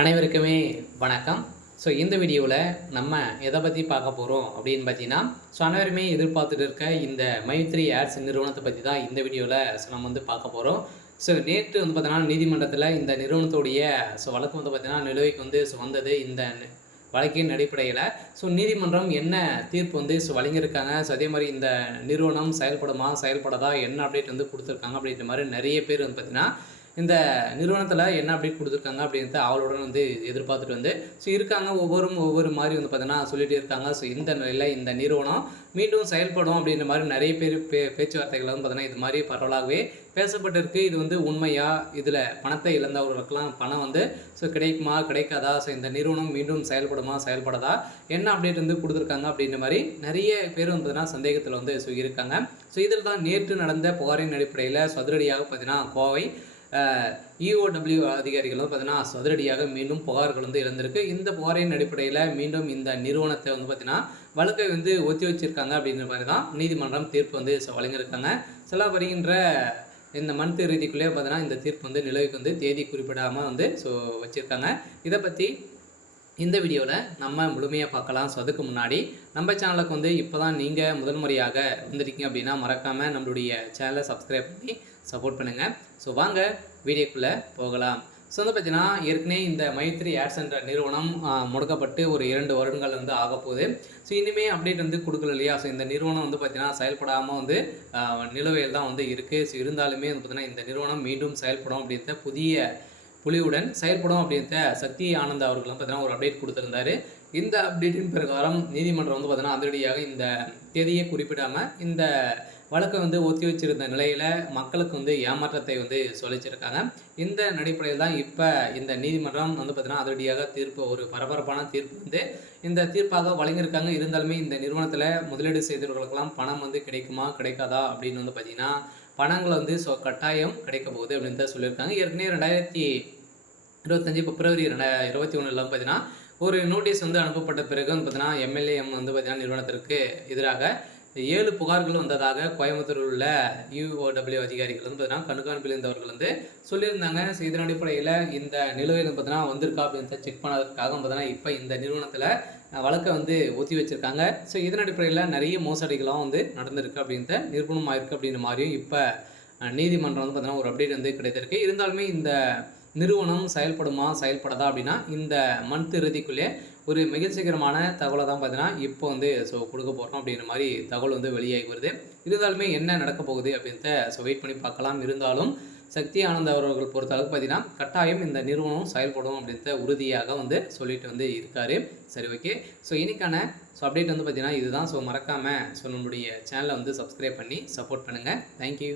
அனைவருக்குமே வணக்கம். இந்த வீடியோவில் நம்ம எதை பற்றி பார்க்க போகிறோம் அப்படின்னு பார்த்தீங்கன்னா, அனைவருமே எதிர்பார்த்துட்டு இருக்க இந்த மைத்ரி ஆட்ஸ் நிறுவனத்தை பற்றி தான் இந்த வீடியோவில் நம்ம வந்து பார்க்க போகிறோம். நேற்று வந்து பார்த்தீங்கன்னா நீதிமன்றத்தில் இந்த நிறுவனத்துடைய வழக்கு வந்து பார்த்தீங்கன்னா நிலுவைக்கு வந்து வந்தது. இந்த வழக்கின் அடிப்படையில் நீதிமன்றம் என்ன தீர்ப்பு வந்து வழங்கியிருக்காங்க. அதே மாதிரி இந்த நிறுவனம் செயல்படுமா செயல்படாதா என்ன அப்டேட் வந்து கொடுத்துருக்காங்க அப்படின்ற மாதிரி நிறைய பேர் வந்து பார்த்தீங்கன்னா இந்த நிறுவனத்தில் என்ன அப்டேட் கொடுத்துருக்காங்க அப்படின்றத அவளுடன் வந்து எதிர்பார்த்துட்டு வந்து இருக்காங்க. ஒவ்வொரு மாதிரி வந்து பார்த்தீங்கன்னா சொல்லிகிட்டே இருக்காங்க. இந்த நிலையில் இந்த நிறுவனம் மீண்டும் செயல்படும் அப்படின்ற மாதிரி நிறைய பேர் பேச்சுவார்த்தைகள் வந்து பார்த்தீங்கன்னா இது மாதிரி பரவலாகவே பேசப்பட்டிருக்கு. இது வந்து உண்மையா, இதில் பணத்தை இழந்தவர்களுக்கெல்லாம் பணம் வந்து கிடைக்குமா கிடைக்காதா, இந்த நிறுவனம் மீண்டும் செயல்படுமா செயல்படாதா, என்ன அப்டேட் வந்து கொடுத்துருக்காங்க அப்படின்ற மாதிரி நிறைய பேர் வந்து பார்த்தீங்கன்னா சந்தேகத்தில் வந்து இருக்காங்க. இதில் தான் நேற்று நடந்த புகாரின் அடிப்படையில் அதிரடியாக பார்த்தீங்கன்னா கோவை EOW அதிகாரிகள் வந்து பார்த்தீங்கன்னா அதிரடியாக மீண்டும் புகார்கள் வந்து இழந்திருக்கு. இந்த புகாரின் அடிப்படையில் மீண்டும் இந்த நிறுவனத்தை வந்து பார்த்தீங்கன்னா வழக்கை வந்து ஒத்தி வச்சிருக்காங்க அப்படின்ற மாதிரி தான் நீதிமன்றம் தீர்ப்பு வந்து வழங்கியிருக்காங்க. வருகின்ற இந்த மந்த் இறுதிக்குள்ளே பார்த்தீங்கன்னா இந்த தீர்ப்பு வந்து நிலுவைக்கு வந்து தேதி குறிப்பிடாமல் வந்து வச்சுருக்காங்க. இதை பற்றி இந்த வீடியோவில் நம்ம முழுமையாக பார்க்கலாம். அதுக்கு முன்னாடி நம்ம சேனலுக்கு வந்து இப்போ தான் நீங்கள் முதல் முறையாக வந்திருக்கீங்க அப்படின்னா மறக்காமல் நம்மளுடைய சேனலை சப்ஸ்கிரைப் பண்ணி சப்போர்ட் பண்ணுங்கள். வாங்க வீடியோக்குள்ளே போகலாம். வந்து பார்த்தீங்கன்னா ஏற்கனவே இந்த மைத்ரி ஆட்ஸ் என்ற நிறுவனம் முடக்கப்பட்டு ஒரு 2 வருடங்கள் வந்து ஆகப்போகுது. இனிமேல் அப்டேட் வந்து கொடுக்கல இல்லையா. இந்த நிறுவனம் வந்து பார்த்தீங்கன்னா செயல்படாமல் வந்து நிலுவையில் தான் வந்து இருக்குது. இருந்தாலுமே வந்து பார்த்தீங்கன்னா இந்த நிறுவனம் மீண்டும் செயல்படும் அப்படின்ற புதிய புலியுடன் செயல்படும் அப்படின்ற சக்தி ஆனந்த் அவர்கள் பார்த்தீங்கன்னா ஒரு அப்டேட் கொடுத்துருந்தாரு. இந்த அப்டேட்டின் பிரகாரம் நீதிமன்றம் வந்து பார்த்தீங்கன்னா அதிரடியாக இந்த தேதியை குறிப்பிடாமல் இந்த வழக்கை வந்து ஒத்தி வச்சிருந்த நிலையில் மக்களுக்கு வந்து ஏமாற்றத்தை வந்து சொல்லிச்சிருக்காங்க. இந்த அடிப்படையில் தான் இப்போ இந்த நீதிமன்றம் வந்து பார்த்தீங்கன்னா அதிரடியாக தீர்ப்பு, ஒரு பரபரப்பான தீர்ப்பு வந்து இந்த தீர்ப்பாக வழங்கியிருக்காங்க. இருந்தாலுமே இந்த நிறுவனத்தில் முதலீடு செய்தவர்களுக்கெல்லாம் பணம் வந்து கிடைக்குமா கிடைக்காதா அப்படின்னு வந்து பார்த்தீங்கன்னா பணங்கள் வந்து கட்டாயம் கிடைக்க போகுது அப்படின்னு தான் சொல்லியிருக்காங்க. ஏற்கனவே 2025 பிப்ரவரி 2021 பார்த்தீங்கன்னா ஒரு நோட்டீஸ் வந்து அனுப்பப்பட்ட பிறகு வந்து பார்த்தீங்கன்னா MLAM வந்து பார்த்தீங்கன்னா நிறுவனத்திற்கு எதிராக 7 புகார்கள் வந்ததாக கோயம்புத்தூரில் உள்ள EOW அதிகாரிகள் வந்து பார்த்தீங்கன்னா கண்காணிப்பில் இருந்தவர்கள் வந்து சொல்லியிருந்தாங்க. இதன் அடிப்படையில் இந்த நிலுவையில் பார்த்தீங்கன்னா வந்திருக்கா அப்படின்னு செக் பண்ணதற்காக பார்த்தீங்கன்னா இப்போ இந்த நிறுவனத்தில் வழக்கை வந்து ஒத்தி வச்சுருக்காங்க. இதன் அடிப்படையில் நிறைய மோசடிகளாக வந்து நடந்திருக்கு அப்படின்ற நிரூபணம் ஆயிருக்கு அப்படின்ற மாதிரியும் இப்போ நீதிமன்றம் வந்து பார்த்தீங்கன்னா ஒரு அப்டேட் வந்து கிடைத்திருக்கு. இருந்தாலுமே இந்த நிறுவனம் செயல்படுமா செயல்படாதா அப்படின்னா இந்த மந்த் இறுதிக்குள்ளே ஒரு மகிழ்ச்சிகரமான தகவலை தான் பார்த்தீங்கன்னா இப்போ வந்து கொடுக்க போகிறோம் அப்படின்ற மாதிரி தகவல் வந்து வெளியாகி வருது. இருந்தாலுமே என்ன நடக்க போகுது அப்படின்றத வெயிட் பண்ணி பார்க்கலாம். இருந்தாலும் சக்தி ஆனந்த் அவர்கள் பொறுத்தளவுக்கு பார்த்தீங்கன்னா கட்டாயம் இந்த நிறுவனம் செயல்படும் அப்படின்ற உறுதியாக வந்து சொல்லிட்டு வந்து இருக்காரு. சரி, ஓகே. இன்னைக்கான அப்டேட் வந்து பார்த்தீங்கன்னா இதுதான். மறக்காமல் நம்மளுடைய சேனலை வந்து சப்ஸ்கிரைப் பண்ணி சப்போர்ட் பண்ணுங்கள். தேங்க்யூ.